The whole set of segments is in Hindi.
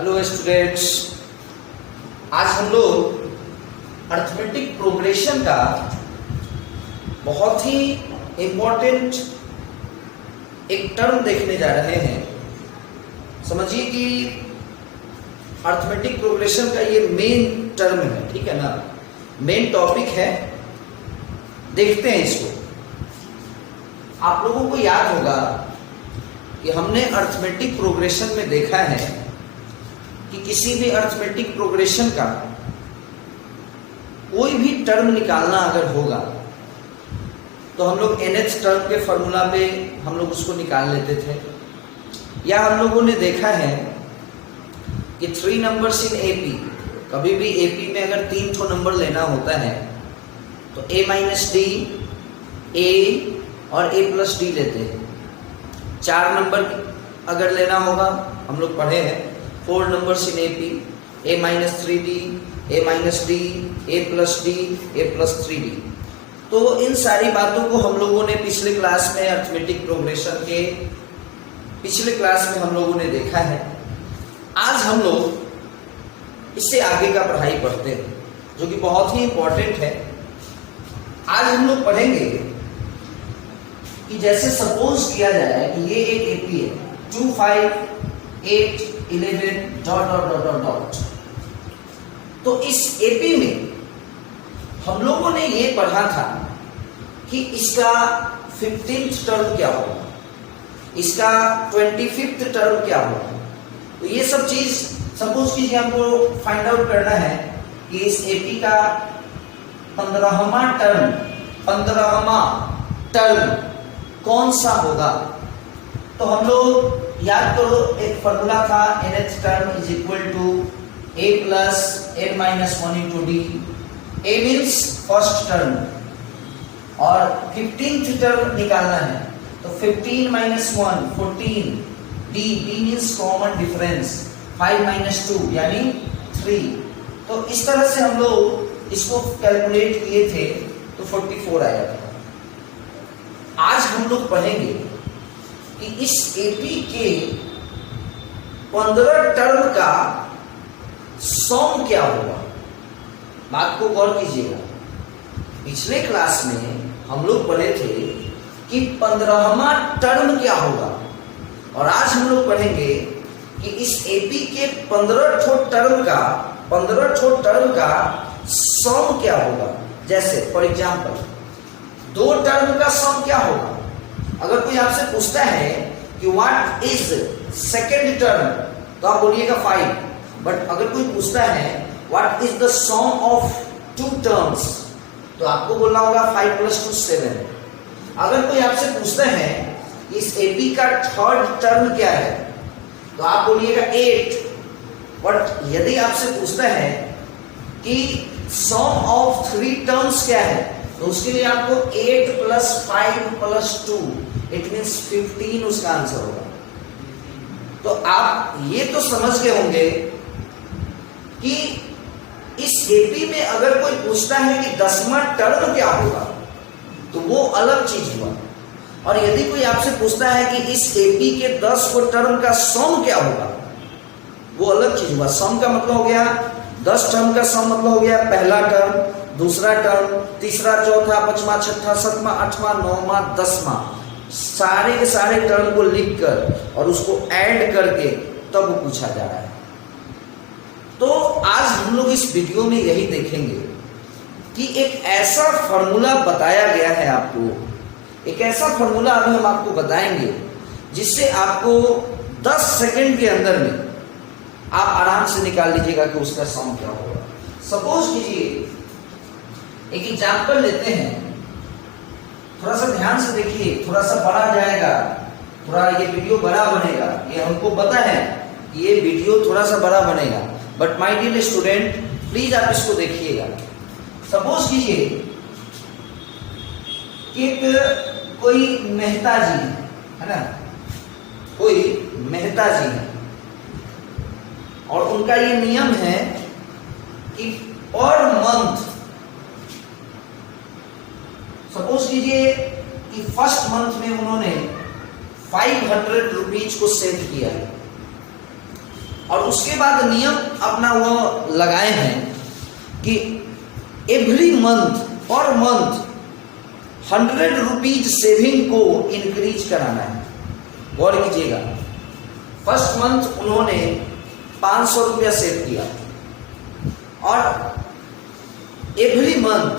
हेलो स्टूडेंट्स, आज हम लोग अर्थमेटिक प्रोग्रेशन का बहुत ही इम्पोर्टेंट एक टर्म देखने जा रहे हैं। समझिए कि अर्थमेटिक प्रोग्रेशन का ये मेन टर्म है, ठीक है ना, मेन टॉपिक है। देखते हैं इसको। आप लोगों को याद होगा कि हमने अर्थमेटिक प्रोग्रेशन में देखा है कि किसी भी अर्थमेटिक प्रोग्रेशन का कोई भी टर्म निकालना अगर होगा तो हम लोग nth टर्म के फॉर्मूला पे हम लोग उसको निकाल लेते थे, या हम लोगों ने देखा है कि 3 नंबर्स इन एपी, कभी भी एपी में अगर 3 ठो नंबर लेना होता है तो a माइनस डी, a और a प्लस डी लेते हैं। 4 नंबर अगर लेना होगा, हम लोग पढ़े हैं 4 numbers in AP, a minus 3d, a minus D, a plus D, a plus 3d। तो इन सारी बातों को हम लोगों ने पिछले क्लास में अर्थमेटिक प्रोग्रेशन के पिछले क्लास में हम लोगों ने देखा है। आज हम लोग इससे आगे का पढ़ाई पढ़ते हैं जो कि बहुत ही इंपॉर्टेंट है। आज हम लोग पढ़ेंगे कि जैसे सपोज किया जाए कि ये एक एपी है 2, 5, 8, 11 dot dot dot dot dot. तो इस एपी में हम लोगों ने ये पढ़ा था कि इसका 15th टर्म क्या होगा, इसका 25th टर्म क्या होगा। तो ये सब चीज सपोज कीजिए हमको फाइंड आउट करना है कि इस एपी का 15वां टर्म कौन सा होगा। तो हम लोग याद करो, एक फॉर्मूला था nth term is equal to a plus n minus 1 into D. a means first term और 15th टर्म निकालना है तो 15 minus 1 14, d means common difference 5 minus 2 यानी 3। तो इस तरह से हम लोग इसको कैलकुलेट किए थे तो 44 आया था। आज हम लोग पढ़ेंगे कि इस एपी के 15 टर्म का सम क्या होगा। बात को गौर कीजिएगा, पिछले क्लास में हम लोग पढ़े थे कि 15वां टर्म क्या होगा, और आज हम लोग पढ़ेंगे कि इस एपी के 15 ठो टर्म का सम क्या होगा। जैसे फॉर एग्जाम्पल 2 टर्म का सम क्या होगा। अगर कोई आपसे पूछता है कि व्हाट इज सेकेंड टर्म तो आप बोलिएगा 5, बट अगर कोई पूछता है what is the sum of 2 terms तो आपको बोलना होगा 5 प्लस 2 7। अगर कोई आपसे पूछता है इस एपी का 3rd टर्म क्या है तो आप बोलिएगा 8। बट यदि आपसे पूछता है कि सम ऑफ 3 टर्म्स क्या है तो उसके लिए आपको 8 प्लस 5 प्लस 2 इट मीन्स 15 उसका आंसर होगा। तो आप ये तो समझ गए होंगे कि इस एपी में अगर कोई पूछता है कि 10वां टर्म क्या होगा तो वो अलग चीज हुआ, और यदि कोई आपसे पूछता है कि इस एपी के 10 को टर्म का सम क्या होगा वो अलग चीज हुआ। सम का मतलब हो गया 10 टर्म का सम मतलब हो गया पहला टर्म, दूसरा टर्म, तीसरा, चौथा, 5वां, 6वां, 7वां, 8वां, 9वां, 10वां, सारे के सारे टर्म को लिखकर और उसको ऐड करके तब पूछा जा रहा है। तो आज हम लोग इस वीडियो में यही देखेंगे कि एक ऐसा फॉर्मूला बताया गया है आपको, एक ऐसा फॉर्मूला अभी हम आपको बताएंगे जिससे आपको 10 सेकंड के अंदर में आप आराम से निकाल लीजिएगा कि उसका सम क्या होगा। सपोज कीजिए एक एग्जाम्पल लेते हैं, थोड़ा सा ध्यान से देखिए, थोड़ा सा बड़ा जाएगा, थोड़ा ये वीडियो बड़ा बनेगा, ये हमको पता है कि ये वीडियो थोड़ा सा बड़ा बनेगा, but my dear student please आप इसको देखिएगा। सपोज कीजिए कि कोई मेहता जी है ना, कोई मेहता जी है और उनका ये नियम है कि पर मंथ, सपोज कीजिए कि फर्स्ट मंथ में उन्होंने 500 रुपीज को सेव किया है, और उसके बाद नियम अपना वो लगाए हैं कि every month per month 100 rupees saving को इंक्रीज कराना है। गौर कीजिएगा, फर्स्ट मंथ उन्होंने 500 रुपया सेव किया और एवरी मंथ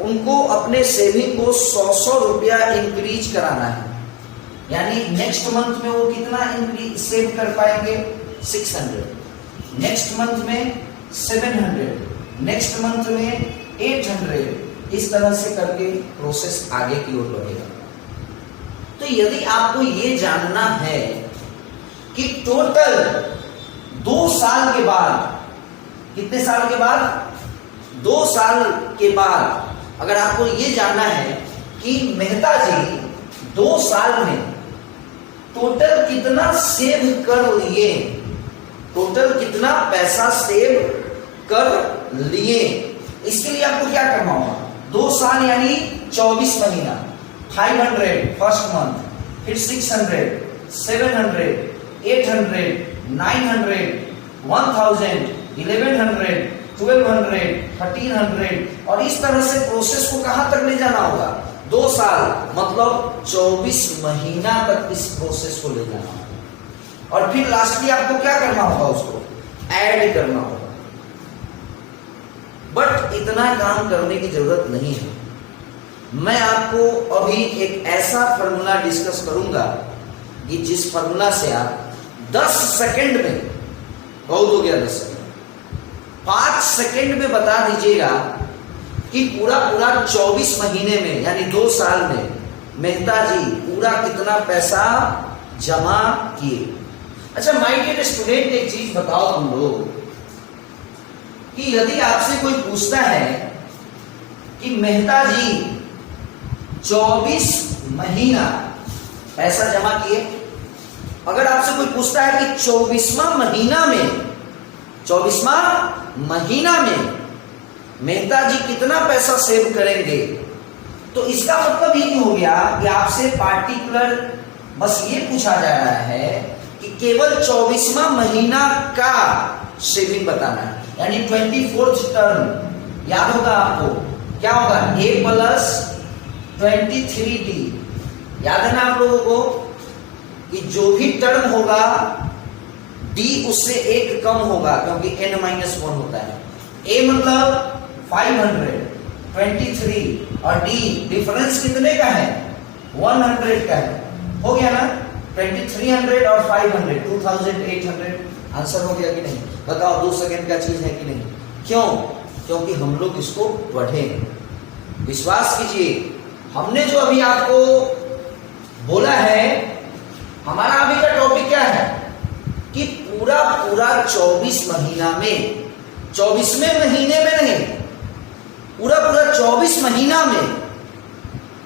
उनको अपने सेविंग को 100 रुपया इंक्रीज कराना है। यानी नेक्स्ट मंथ में वो कितना इंक्रीज सेव कर पाएंगे? 600, नेक्स्ट मंथ में 700, नेक्स्ट मंथ में 800, इस तरह से करके प्रोसेस आगे की ओर बढ़ेगा। तो यदि आपको ये जानना है कि टोटल 2 साल के बाद, कितने साल के बाद? 2 साल के बाद अगर आपको ये जानना है कि मेहता जी 2 साल में टोटल कितना सेव कर लिए, टोटल कितना पैसा सेव कर लिए, इसके लिए आपको क्या करना होगा? 2 साल यानी 24 महीना, 500 फर्स्ट मंथ, फिर 600, 700, 800, 900, 1000, 1100, 1200, 1300 और इस तरह से प्रोसेस को कहां तक ले जाना होगा? 2 साल मतलब 24 महीना तक इस प्रोसेस को ले जाना होगा। और फिर लास्टली आपको क्या करना होगा? उसको ऐड करना होगा। बट इतना काम करने की जरूरत नहीं है। मैं आपको अभी एक ऐसा फॉर्मूला डिस्कस करूंगा कि जिस फॉर्मूला से आप 10 सेकंड में, बहुत हो गया 10 सेकंड, 5 सेकंड में बता दीजिएगा कि पूरा 24 महीने में यानी 2 साल में मेहता जी पूरा कितना पैसा जमा किए। अच्छा माय डियर स्टूडेंट, एक चीज बताओ तुम लोग कि यदि आपसे कोई पूछता है कि मेहता जी 24 महीना पैसा जमा किए, अगर आपसे कोई पूछता है कि 24वां महीना में मेहता जी कितना पैसा सेव करेंगे, तो इसका मतलब ये हो गया कि आपसे पार्टिकुलर बस ये पूछा जा रहा है कि केवल 24वां महीना का सेविंग बताना है। यानी 24th टर्म याद होगा आपको, क्या होगा? A प्लस 23D, याद है ना आप लोगों को कि जो भी टर्म होगा D उससे 1 कम होगा क्योंकि n-1 होता है। A मतलब 500, 23 और D डिफरेंस कितने का है? 100 का है। हो गया ना? 2300 और 500, 2800। आंसर हो गया कि नहीं? बताओ 2 सेकंड का चीज है कि नहीं? क्यों? क्योंकि हम लोग इसको पढ़े। विश्वास कीजिए, हमने जो अभी आपको बोला है, हमारा अभी का टॉपिक क्या है कि पूरा 24 महीना में, 24वें महीने में नहीं, पूरा 24 महीना में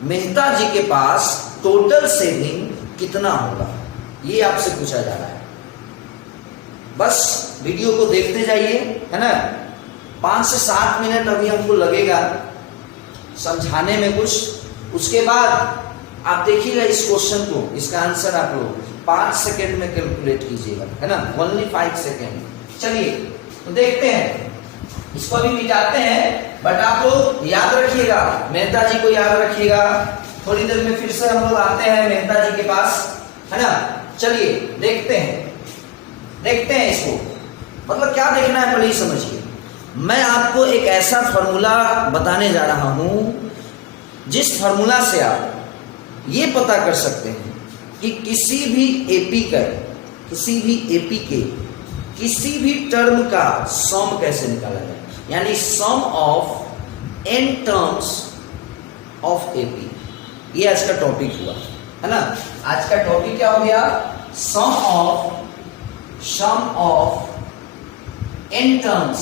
मेहता जी के पास टोटल सेविंग कितना होगा, ये आपसे पूछा जा रहा है। बस वीडियो को देखते जाइए, है ना? 5 से 7 मिनट अभी हमको लगेगा समझाने में कुछ। उसके बाद आप देखिएगा इस क्वेश्चन को, इसका आंसर आप लोग 5 सेकंड में कैलकुलेट कीजिएगा, है ना? Only 5 second. चलिए तो देखते हैं, इसको अभी मिटाते हैं, बट आप लोग याद रखिएगा, मेहता जी को याद रखिएगा। थोड़ी देर में फिर से हम लोग आते हैं मेहता जी के पास, है ना? चलिए देखते हैं इसको। मतलब क्या देखना है पहले ही समझिए। मैं आपको एक ऐसा फॉर्मूला बताने जा रहा हूं जिस फॉर्मूला से आप ये पता कर सकते हैं कि किसी भी एपी के किसी भी टर्म का सम कैसे निकाला जाए, यानी sum of n terms of AP. ये आज का टॉपिक हुआ, है ना? आज का टॉपिक क्या हो गया? Sum of n terms,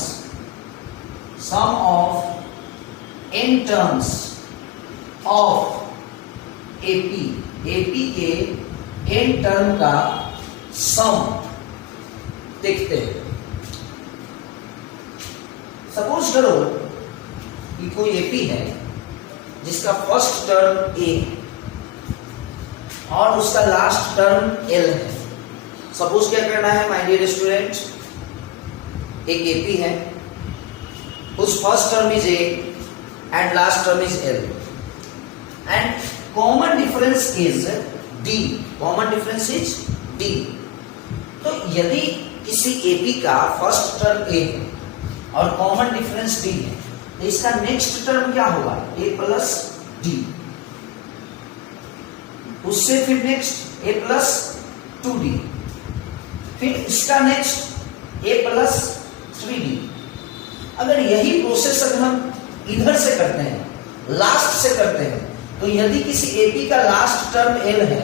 sum of n terms of AP के n टर्म का सम देखते हैं। सपोज करो कि कोई एपी है जिसका फर्स्ट टर्म ए और उसका लास्ट टर्म एल है। सपोज क्या करना है माय डियर स्टूडेंट, एक एपी है, उस first term is A and last term is L and common difference is D, common difference is D. तो यदि किसी एपी का फर्स्ट टर्म ए है और कॉमन डिफरेंस डी है, तो इसका नेक्स्ट टर्म क्या होगा, ए प्लस डी, उससे फिर नेक्स्ट ए प्लस 2d, फिर इसका नेक्स्ट ए प्लस 3d। अगर यही प्रोसेस अगर हम इधर से करते हैं, लास्ट से करते हैं, तो यदि किसी एपी का लास्ट टर्म एल है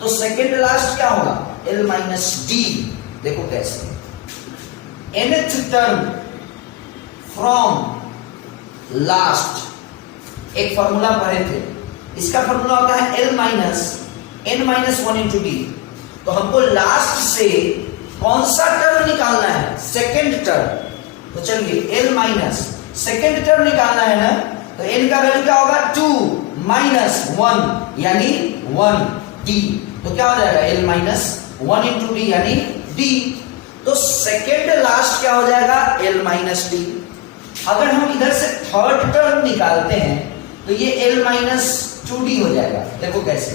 तो सेकेंड लास्ट क्या होगा, एल माइनस डी। देखो कैसे, nth टर्म फ्रॉम लास्ट, एक फॉर्मूला पढ़े थे, इसका फॉर्मूला होता है L minus n minus 1 into D. तो हमको लास्ट से कौन सा टर्म निकालना है, सेकेंड टर्म। तो चलिए एल माइनस सेकेंड टर्म निकालना है ना, तो n का वैल्यू क्या होगा 2 माइनस 1 यानी 1d। तो क्या हो जाएगा एल माइनस 1 इंटू डी यानी d। तो सेकेंड लास्ट क्या हो जाएगा एल माइनस डी। अगर हम इधर से थर्ड टर्म निकालते हैं तो ये एल माइनस 2d हो जाएगा। देखो कैसे,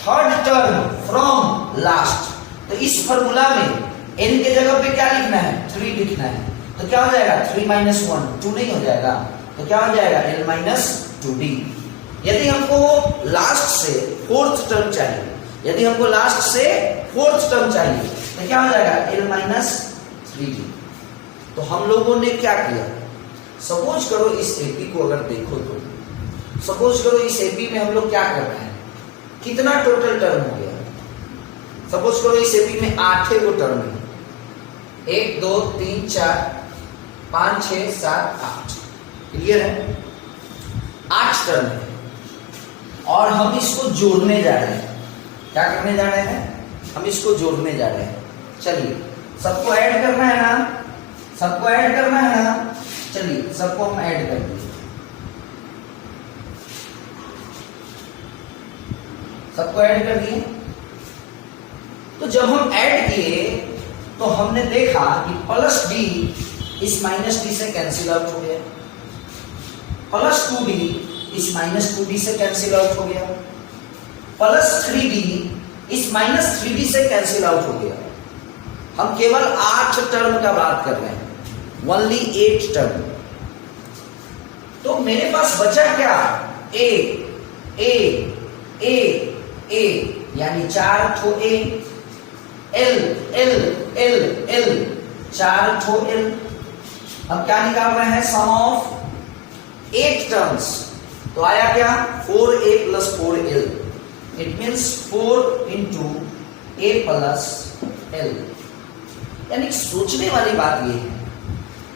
थर्ड टर्म फ्रॉम लास्ट, तो इस फॉर्मूला में n के जगह पे क्या लिखना है, 3 लिखना है। तो क्या हो जाएगा 3 माइनस 1 2 नहीं हो जाएगा, तो क्या हो जाएगा एल माइनस 2d। यदि हमको लास्ट से फोर्थ टर्म चाहिए, यदि हमको लास्ट से फोर्थ टर्म चाहिए, तो क्या हो जाएगा एल माइनस 3d। तो हम लोगों ने क्या किया, सपोज करो इस एपी को अगर देखो तो, सपोज करो इस एपी में हम लोग क्या कर रहे हैं, कितना टोटल टर्म हो गया। सपोज करो इस एपी में 8 गो टर्म है, 1 2 3 4 5 6 7 8, क्लियर है, 8 टर्म है और हम इसको जोड़ने जा रहे हैं। क्या करने जा रहे हैं, हम इसको जोड़ने जा रहे हैं। चलिए सबको ऐड करना है ना, सबको ऐड करना है ना, चलिए सबको हम ऐड कर दिए, सबको ऐड कर दिए। तो जब हम ऐड किए तो हमने देखा कि प्लस डी इस माइनस डी से कैंसिल आउट हो गया, प्लस 2d इस माइनस 2d से कैंसिल आउट हो गया, प्लस 3d इस माइनस 3d से कैंसिल आउट हो गया। हम केवल 8 टर्म का बात कर रहे हैं, ओनली 8 टर्म। तो मेरे पास बचा क्या, ए ए ए ए यानी 4 ठो ए, एल एल एल एल 4 ठो एल। अब क्या निकाल रहे हैं, सम ऑफ 8 टर्म्स। तो आया क्या 4a plus 4l, it means 4 into A plus L. यानी सोचने वाली बात यह है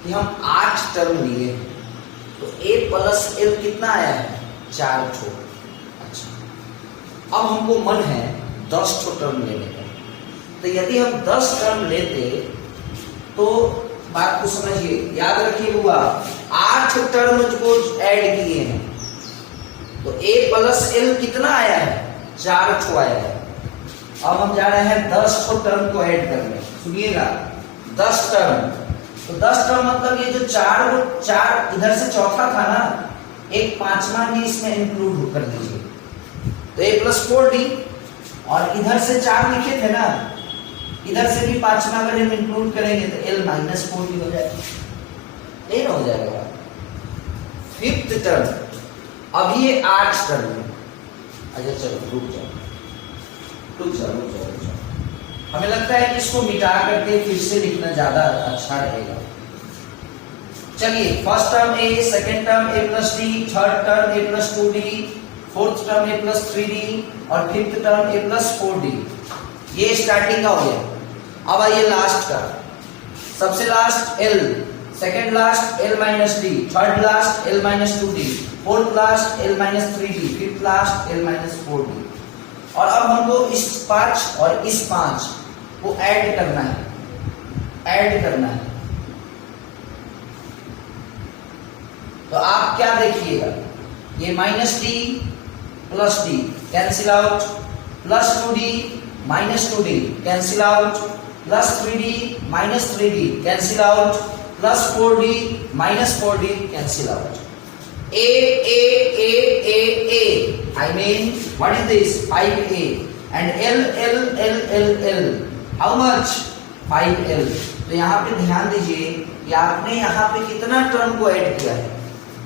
कि हम 8 टर्म लिए तो a प्लस एल कितना आया है, 4 ठो। अच्छा, अब हमको मन है 10 ठो टर्म लेने का। तो यदि हम 10 टर्म लेते तो बात को समझिए, याद रखिए बुआ, 8 टर्म को ऐड किए हैं तो a प्लस एल कितना आया है, 4 ठो आया है। अब हम जा रहे हैं 10 ठो टर्म को ऐड करने। सुनिएगा 10 टर्म, तो 10 टर्म मतलब ये जो 4 इधर से चौथा था ना, एक 5वां भी इसमें इंक्लूड कर दीजिए, तो a प्लस 4d, और इधर से 4 लिखे थे ना, इधर से भी 5वां अगर हम इंक्लूड करेंगे तो l माइनस 4d हो जाएगा, ये ना हो जाएगा। फिफ्थ टर्म, अब ये 8 टर्म है। अच्छा चलो रुक जाओ, हमें लगता है कि इसको मिटा करके फिर से लिखना ज्यादा अच्छा रहेगा। चलिए फर्स्ट टर्म ए, सेकेंड टर्म ए प्लस डी, थर्ड टर्म ए प्लस 2d, फोर्थ टर्म ए प्लस 3d और फिफ्थ टर्म ए प्लस 4d। ये स्टार्टिंग का हो गया। अब आइए लास्ट का, सबसे last L, second last L minus D, third last L minus 2d, fourth last L minus 3d, fifth last L minus 4d। और अब हमको इस 5 और इस 5 को ऐड करना है, ऐड करना है। तो आप क्या देखिएगा, ये minus D plus D cancel out, plus 2d minus 2D cancel out, plus 3D minus 3D cancel out, plus 4D minus 4D cancel out. A, I mean, what is this? 5A. And L. How much? 5L. तो यहाँ पे ध्यान दीजिए कि आपने यहाँ पे कितना टर्म को ऐड किया है,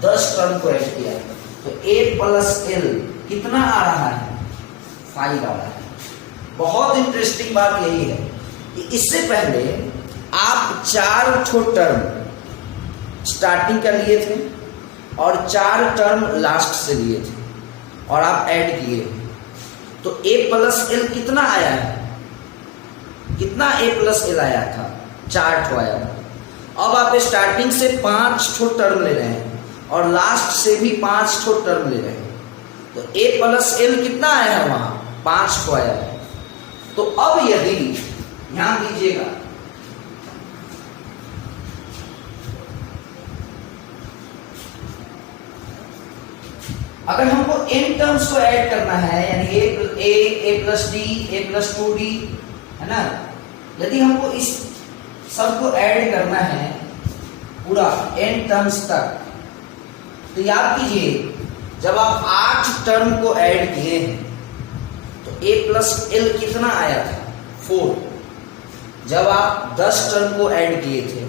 10 टर्म को ऐड किया है. तो A प्लस L कितना आ रहा है? 5 आ रहा है. बहुत इंटरेस्टिंग बात यही है कि इससे पहले आप 4 ठो टर्म स्टार्टिंग का लिए थे और 4 टर्म लास्ट से लिए थे और आप ऐड किए. तो A प्लस L कितना आया है? कितना A प्लस L आया था? 4 ठो आया था. अब आप स्टार्टिंग से 5 ठो टर्म ले रहे हैं और लास्ट से भी 5 ठो टर्म ले रहे हैं. तो A प्लस L कितना आया है? वहां 5 ठो आया है. तो अब यदि ध्यान दीजिएगा, अगर हमको n टर्म्स को ऐड करना है, यानी a plus d, a plus 2d, है ना, यदि हमको इस सब को ऐड करना है पूरा n टर्म्स तक, तो याद कीजिए जब आप 8 टर्म को ऐड किए हैं तो a प्लस l कितना आया था? 4. जब आप 10 टर्म को ऐड किए थे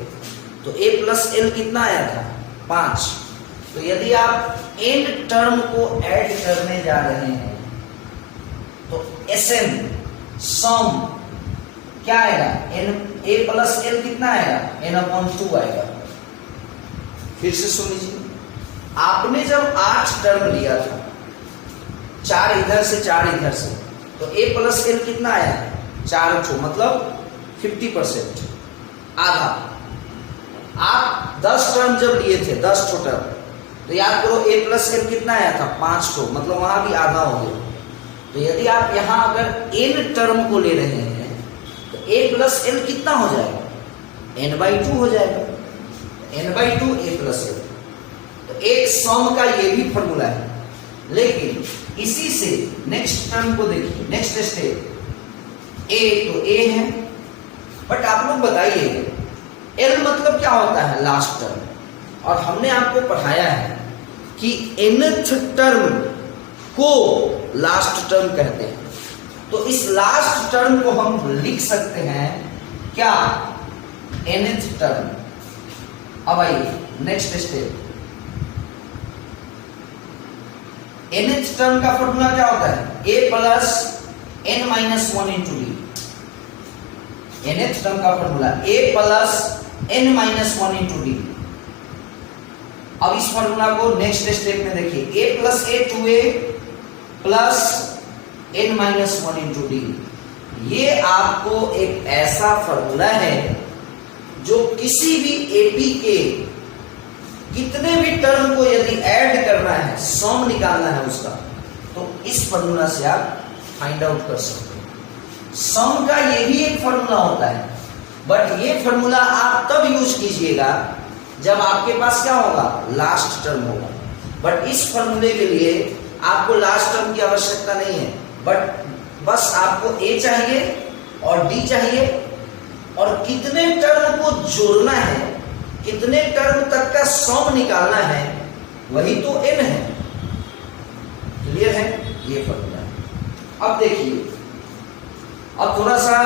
तो a प्लस l कितना आया था? 5. तो यदि आप n टर्म को ऐड करने जा रहे हैं तो sm सम क्या आएगा? a प्लस l कितना आएगा? n/2 आएगा. फिर से सुन लीजिए, आपने जब 8 टर्म लिया था, 4 इधर से 4 इधर से, तो a प्लस l कितना आया? 4 ठो, मतलब 50%, आधा. आप 10 टर्म जब लिए थे, 10 ठो टर्म, तो याद करो a प्लस l कितना आया था? 5 ठो, मतलब वहां भी आधा हो गया. तो यदि आप यहां अगर n टर्म को ले रहे हैं तो a प्लस l कितना हो जाएगा? n/2 हो जाएगा. n/2 a plus l. तो एक सम का ये भी फॉर्मूला है. लेकिन इसी से नेक्स्ट टर्म को देखिए, नेक्स्ट स्टेप a, तो a है, बट आप लोग बताइए l मतलब क्या होता है? Last term. और हमने आपको पढ़ाया है कि nth टर्म को लास्ट टर्म कहते हैं. तो इस लास्ट टर्म को हम लिख सकते हैं क्या? nth term. अब आइए नेक्स्ट स्टेप. nth टर्म का फॉर्मूला क्या होता है? a plus n-1 into d. nth term का formula a plus n-1 into d. अब इस फॉर्मूला को नेक्स्ट स्टेप में देखिए, a plus a 2a plus n-1 into d. ये आपको एक ऐसा फॉर्मूला है जो किसी भी एपी के कितने भी टर्म को यदि ऐड करना है, सम निकालना है उसका, तो इस फॉर्मूला से आप फाइंड आउट कर सकते हैं. सम का ये भी एक फॉर्मूला होता है, बट ये फॉर्मूला आप तब यूज कीजिएगा जब आपके पास क्या होगा? लास्ट टर्म होगा. बट इस फॉर्मूले के लिए आपको लास्ट टर्म की आवश्यकता नहीं है, बट बस आपको a चाहिए और d चाहिए और कितने टर्म को जोड़ना है, कितने टर्म तक का सम निकालना है, वही तो n है. क्लियर है? ये फॉर्मूला है. अब देखिए, अब थोड़ा सा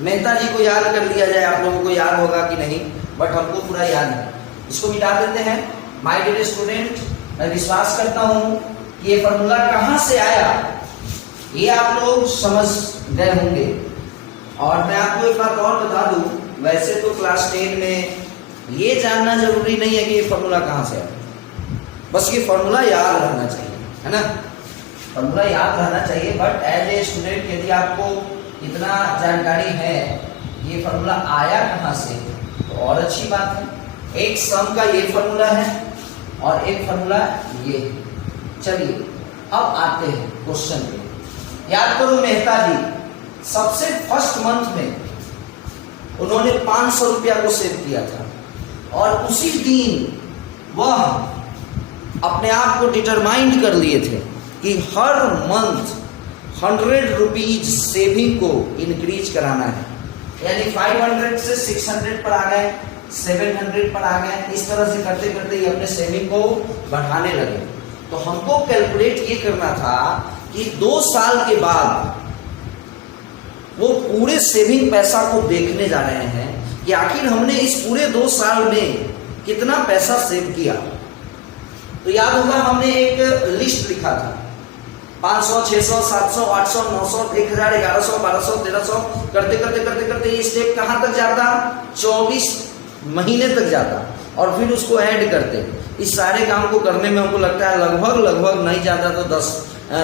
मेहता जी को याद कर लिया जाए. आप लोगों को याद होगा कि नहीं, बट हमको पूरा याद है. इसको मिटा देते हैं. माय डियर स्टूडेंट, मैं विश्वास करता हूं कि ये फॉर्मूला कहां से आया ये आप लोग समझ गए होंगे. और मैं आपको एक बात और बता दूं, वैसे तो क्लास 10 में ये जानना जरूरी नहीं है कि ये फॉर्मूला कहां से आया, बस ये फॉर्मूला याद रहना चाहिए, है ना. फॉर्मूला याद रहना चाहिए. बट एज ए स्टूडेंट यदि आपको इतना जानकारी है ये फॉर्मूला आया कहां से, तो और अच्छी बात है. एक सम का ये फॉर्मूला है और एक फॉर्मूला ये. चलिए अब आते हैं क्वेश्चन पे. याद करो, मेहता जी सबसे फर्स्ट मंथ में उन्होंने 500 रुपया को सेव किया था और उसी दिन वह अपने आप को डिटरमाइंड कर लिए थे कि हर मंथ 100 रुपीज सेविंग को इंक्रीज कराना है, यानी 500 से 600 पर आ गए, 700 पर आ गए, इस तरह से करते करते ये अपने सेविंग को बढ़ाने लगे। तो हमको कैलकुलेट ये करना था कि 2 साल के बाद वो पूरे सेविंग पैसा को देखने जा रहे हैं कि आखिर हमने इस पूरे 2 साल में कितना पैसा सेव किया। तो याद होगा हमने एक लिस्ट लिखा था, 500, 600, 700, 800, 900, 1000, 1100, 1200, 1300 करते करते करते करते ये स्टेप कहाँ तक जाता, 24 महीने तक जाता, और फिर उसको ऐड करते। इस सारे काम को करने में हमको लगता है लगभग नहीं जाता तो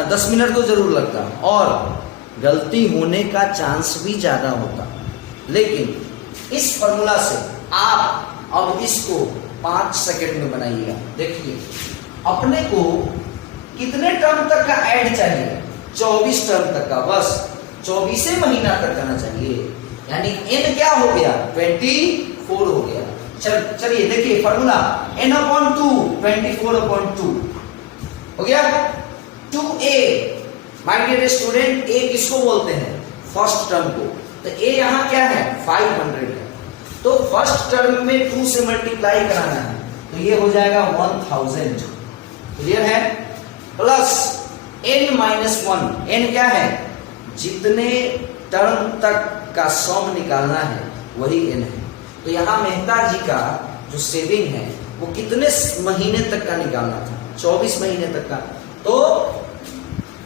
10 मिनट तो जरूर लगता, और गलती होने का चांस भी ज्यादा होता। लेकिन इस फॉर्मूला से आप अब इसको 5 सेकंड में बनाइएगा। देखिए अपने को कितने टर्म तक का ऐड चाहिए, 24 टर्म तक का, बस 24 महीना तक करना चाहिए, यानी n क्या हो गया, 24 हो गया। चलिए देखिए फॉर्मूला n/2 24/2 हो गया। 2a my dear student, a किसको बोलते हैं, फर्स्ट टर्म को, तो a यहाँ क्या है 500 है, तो फर्स्ट टर्म में 2 से मल्टीप्लाई कराना है, तो ये हो जाएगा 1000, क्लियर है, प्लस n-1, n क्या है, जितने टर्म तक का सम निकालना है वही n है। तो यहाँ मेहता जी का जो सेविंग है वो कितने महीने तक का निकालना था, 24 महीने तक का, तो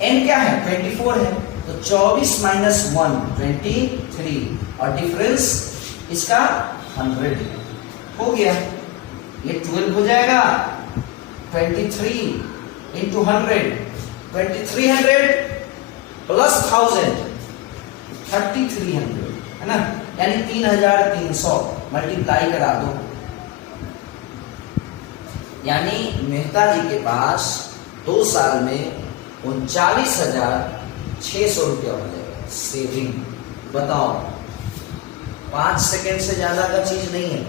n क्या है 24 है, तो 24 - 1 23, और डिफरेंस इसका 100 हो गया, ये 12 हो जाएगा, 23 into 100, 2300 प्लस 1000 3300 है ना, यानी 3300 मल्टीप्लाई करा दो, यानी मेहता जी के पास 2 साल में 39,600 रुपया हो जाएगा सेविंग। बताओ 5 सेकेंड से ज्यादा का चीज नहीं है,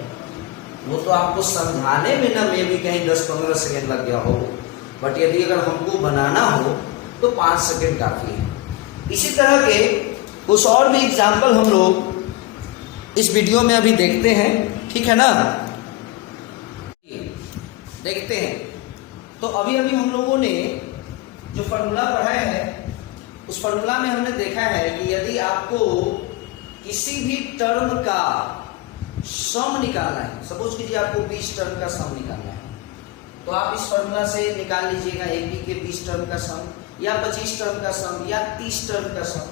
वो तो आपको समझाने में ना में भी कहीं 10-15 सेकेंड लग गया हो, बट यदि अगर हमको बनाना हो तो 5 सेकेंड काफी है। इसी तरह के कुछ और भी एग्जाम्पल हम लोग इस वीडियो में अभी देखते हैं, ठीक है ना, देखते हैं। तो अभी हम लोगों ने जो फॉर्मूला पढ़ा है उस फॉर्मूला में हमने देखा है कि यदि आपको किसी भी टर्म का सम निकालना है, सपोज कीजिए आपको 20 टर्म का सम निकालना है, तो आप इस फॉर्मूला से निकाल लीजिएगा एपी के 20 टर्म का सम, या 25 टर्म का सम, या 30 टर्म का सम।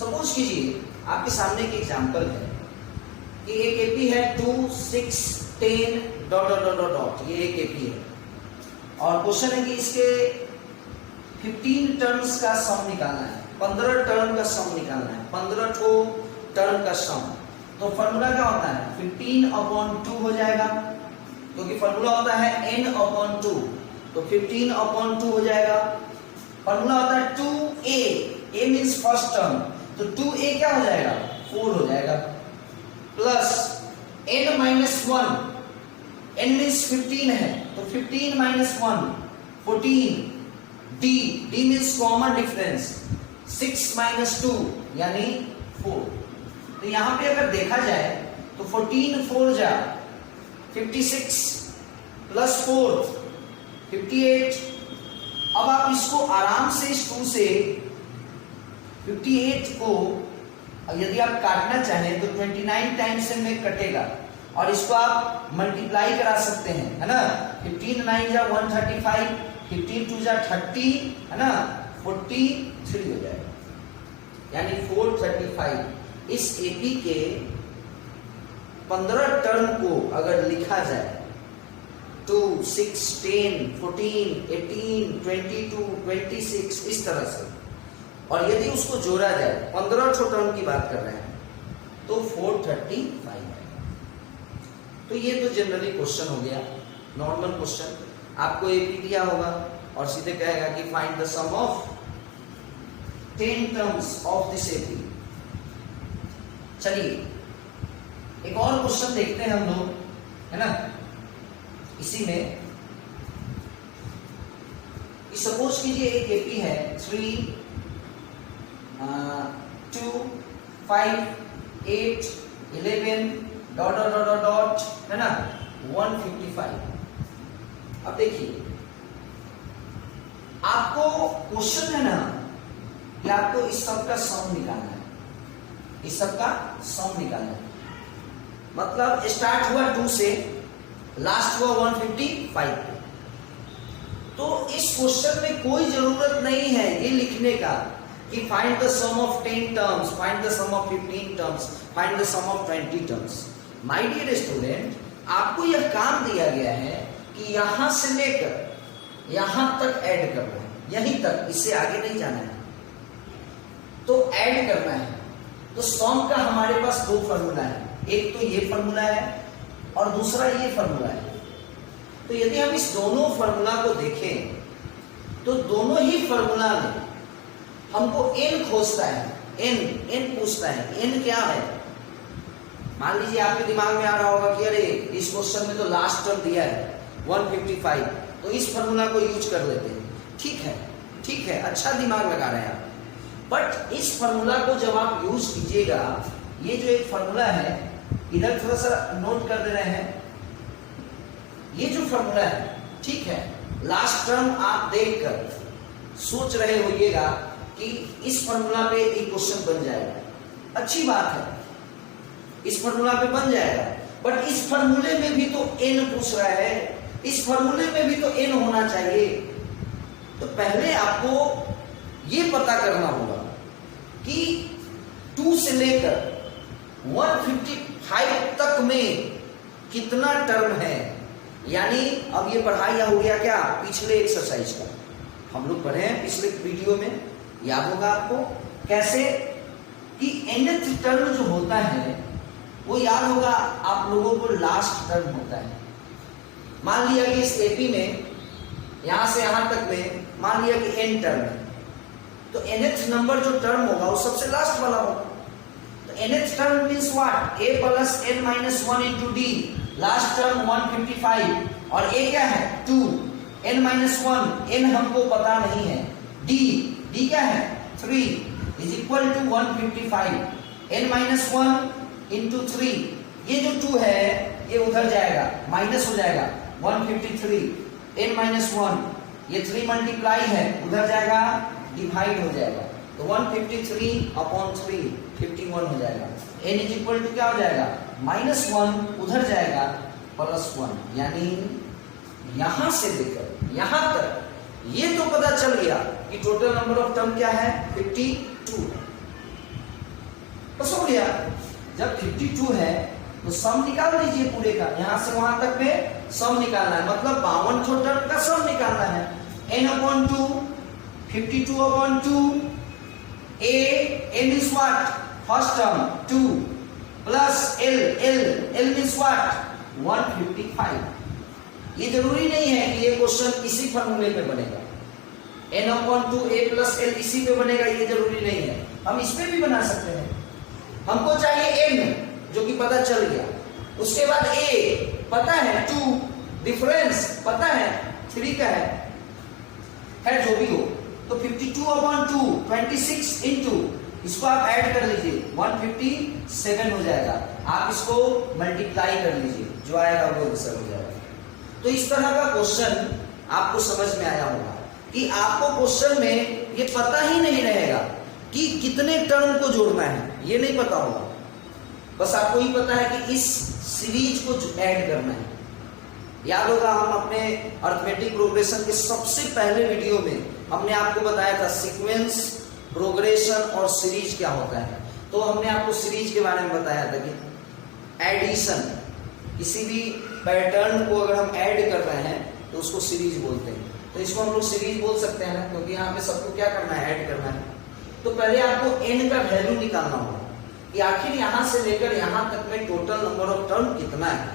सपोज कीजिए आपके सामने एक एग्जांपल है कि एक एपी है 2, 6, 10 ... ये एक एपी है, और क्वेश्चन है कि इसके 15 टर्म्स का सम निकालना है, 15 टर्म का सम निकालना है, 15 टर्म का सम। तो फॉर्मूला क्या होता है, 15/2 हो जाएगा, क्योंकि फॉर्मूला होता है n/2, तो 15/2 हो जाएगा। फॉर्मूला होता है 2a, a means first term, तो 2a क्या हो जाएगा 4 हो जाएगा, प्लस n-1, n मींस 15 है, तो 15 - 1 14, d मींस कॉमन डिफरेंस, 6 - 2 यानी 4। तो यहाँ पे अगर देखा जाए तो 14 4 जा 56 प्लस 4 58। अब आप इसको आराम से इस 2 से 58 को यदि आप काटना चाहें तो 29 टाइम्स से में कटेगा, और इसको आप मल्टीप्लाई करा सकते हैं, है ना, 15 9 जा 135, 15 2 जा 30, है ना, 43 हो जाएगा, यानी 435। इस एपी के 15 टर्म को अगर लिखा जाए 2, 6, 10, 14, 18, 22, 26 इस तरह से, और यदि उसको जोड़ा जाए 15 टर्म की बात कर रहे हैं तो 435 है। तो ये तो जनरली क्वेश्चन हो गया, नॉर्मल क्वेश्चन। आपको एपी दिया होगा और सीधे कहेगा कि find the sum of 10 terms of this AP. चलिए एक और क्वेश्चन देखते हैं हम लोग, है ना, इसी में सपोज कीजिए एक एपी है 3 2 5 8 11 डॉट डॉट डॉट डॉट, है ना, 155। अब देखिए आपको क्वेश्चन है ना कि आपको इस सब का सम निकालना है, इस सब का सम निकालना है। मतलब स्टार्ट हुआ 2 से, लास्ट हुआ 155 पे। तो इस क्वेश्चन में कोई जरूरत नहीं है ये लिखने का कि find the sum of 10 terms, find the sum of 15 terms, find the sum of 20 terms. My dear student, आपको यह काम दिया गया है कि यहां से लेकर यहां तक ऐड करना है, यहीं तक, इससे आगे नहीं जाना है, तो ऐड करना है। तो सम का हमारे पास 2 फॉर्मूला है, एक तो ये फॉर्मूला है और दूसरा ये फॉर्मूला है। तो यदि हम इस दोनों फॉर्मूला को देखें तो दोनों ही फॉर्मूला में हमको n खोजता है, n पूछता है। n क्या है? मान लीजिए आपके दिमाग में आ रहा होगा कि अरे इस क्वेश्चन में तो लास्ट टर्म दिया है 155, तो इस फॉर्मूला को यूज कर लेते हैं। ठीक है, अच्छा दिमाग लगा रहे हैं आप। बट इस फॉर्मूला को जब आप यूज कीजिएगा, ये जो एक फॉर्मूला है इधर थोड़ा सा नोट कर दे रहे हैं, ये जो फॉर्मूला है, ठीक है, लास्ट टर्म आप देखकर सोच रहे होइएगा कि इस फॉर्मूला पे एक क्वेश्चन बन जाएगा। अच्छी बात है, इस फॉर्मूला पे बन जाएगा, बट इस फॉर्मूले में भी तो n पूछ रहा है, इस फॉर्मूले में भी तो n होना चाहिए। तो पहले आपको ये पता करना होगा कि 2 से लेकर 155 तक में कितना टर्म है। यानी अब ये पढ़ाया हो गया क्या पिछले एक्सरसाइज का, हम लोग पढ़े हैं पिछले वीडियो में, याद होगा आपको कैसे कि nth टर्म जो होता है वो याद होगा आप लोगों को लास्ट टर्म होता है। मान लिया कि इस एपी में यहां से यहां तक में मान लिया कि n टर्म है, तो nth नंबर जो टर्म होगा वो सबसे लास्ट वाला होगा। तो nth term means what, a plus n minus 1 into D, last term 155 और a क्या है 2, n माइनस 1, n हमको पता नहीं है, d क्या है 3 is equal to 155, n minus 1 into 3, ये जो 2 है ये उधर जाएगा, माइनस हो जाएगा 153, n माइनस 1, ये 3 मल्टीप्लाई है उधर जाएगा, डिवाइड हो जाएगा, तो 153 अपॉन 3 51 हो जाएगा। n इज इक्वल टू क्या हो जाएगा -1 उधर जाएगा +1, यानी यहां से लेकर यहां तक ये तो पता चल गया कि टोटल नंबर ऑफ टर्म क्या है 52 है। बस हो गया, जब 52 है तो सम निकाल लीजिए पूरे का, यहां से वहां तक में सम निकालना है, मतलब 52 टर्म का सम निकालना है। n/2 52/2 n is what, first term 2 plus l means what 155। ये जरूरी नहीं है कि ये क्वेश्चन इसी फॉर्मूले में बनेगा, n/2 a plus l इसी पे बनेगा, ये जरूरी नहीं है, हम इस पे भी बना सकते हैं। हमको चाहिए n जो कि पता चल गया, उसके बाद a पता है, 2 डिफरेंस पता है, 3 का है जो भी हो, तो 52/2 26 इंटू इसको आप ऐड कर लीजिए 157 हो जाएगा, आप इसको मल्टीप्लाई कर लीजिए, जो आएगा वो आंसर हो जाएगा। तो इस तरह का क्वेश्चन आपको समझ में आया होगा कि आपको क्वेश्चन में ये पता ही नहीं रहेगा कि कितने टर्म को जोड़ना है, ये नहीं पता होगा, बस आपको ही पता है कि इस सीरीज को ऐड करना है। याद होगा हम अपने अरिथमेटिक प्रोग्रेशन के सबसे पहले वीडियो में हमने आपको बताया था सीक्वेंस, प्रोग्रेशन और सीरीज क्या होता है। तो हमने आपको सीरीज के बारे में बताया था कि एडिशन, किसी भी पैटर्न को अगर हम ऐड कर रहे हैं तो उसको सीरीज बोलते हैं। तो इसको हम लोग सीरीज बोल सकते हैं ना, क्योंकि यहाँ पे सबको क्या करना है, ऐड करना है। तो पहले आपको n का वैल्यू निकालना होगा कि आखिर यहाँ से लेकर यहाँ तक में टोटल नंबर ऑफ टर्म कितना है,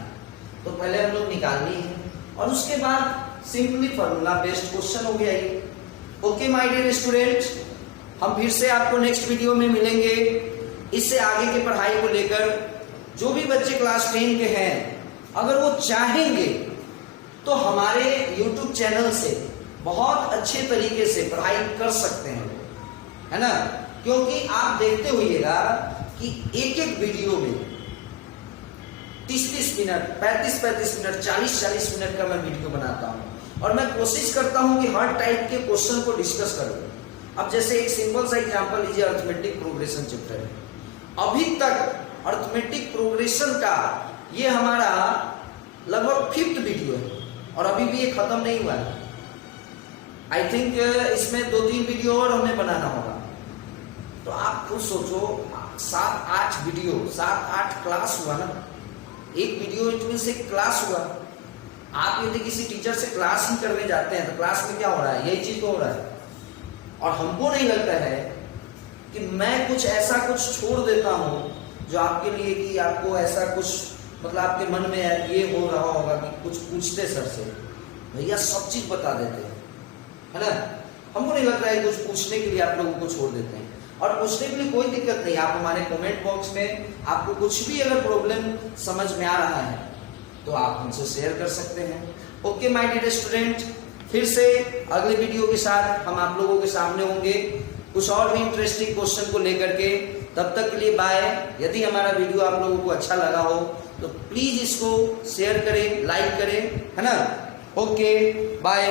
तो पहले हम लोग निकालनी है, और उसके बाद सिंपली फॉर्मूला बेस्ड क्वेश्चन हो गया ये। ओके माय डियर स्टूडेंट, हम फिर से आपको नेक्स्ट वीडियो में मिलेंगे इससे आगे की पढ़ाई को लेकर। जो भी बच्चे क्लास 10 के हैं, अगर वो चाहेंगे तो हमारे YouTube चैनल से बहुत अच्छे तरीके से पढ़ाई कर सकते हैं, है ना, क्योंकि आप देखते होइएगा कि एक एक वीडियो में 30-30 मिनट, 35-35 मिनट, 40-40 मिनट का मैं वीडियो बनाता हूं और मैं कोशिश करता हूं कि हर टाइप के क्वेश्चन को डिस्कस करूं। अब जैसे एक सिंपल सा एग्जांपल लीजिए, अरिथमेटिक प्रोग्रेशन चैप्टर है। अभी तक अरिथमेटिक प्रोग्रेशन का ये हमारा लगभग 5th वीडियो है और अभी भी ये खत्म नहीं हुआ है। आई थिंक इसमें 2-3 वीडियो और हमें बनाना होगा। तो आप खुद सोचो, 7-8 वीडियो, 7-8 क्लास हुआ ना। एक वीडियो इट मींस एक क्लास हुआ। आप यदि किसी टीचर से क्लास ही करने जाते हैं तो क्लास में क्या हो रहा है, यही चीज तो हो रहा है। और हमको नहीं लगता है कि मैं कुछ ऐसा कुछ छोड़ देता हूं जो आपके लिए, कि आपको ऐसा कुछ मतलब आपके मन में ये हो रहा होगा कि कुछ पूछते सर से, भैया सब चीज बता देते हैं, है ना। हमको नहीं लगता है कुछ पूछने के लिए आप लोगों को छोड़ देते हैं। और पूछने के लिए कोई दिक्कत नहीं, आप हमारे कमेंट बॉक्स में आपको कुछ भी अगर प्रॉब्लम समझ में आ रहा है तो आप हमसे शेयर कर सकते हैं। ओके माय डियर स्टूडेंट, फिर से अगले वीडियो के साथ हम आप लोगों के सामने होंगे कुछ और भी इंटरेस्टिंग क्वेश्चन को लेकर के। तब तक के लिए बाय। यदि हमारा वीडियो आप लोगों को अच्छा लगा हो तो प्लीज इसको शेयर करें, लाइक करें, है ना। Okay bye.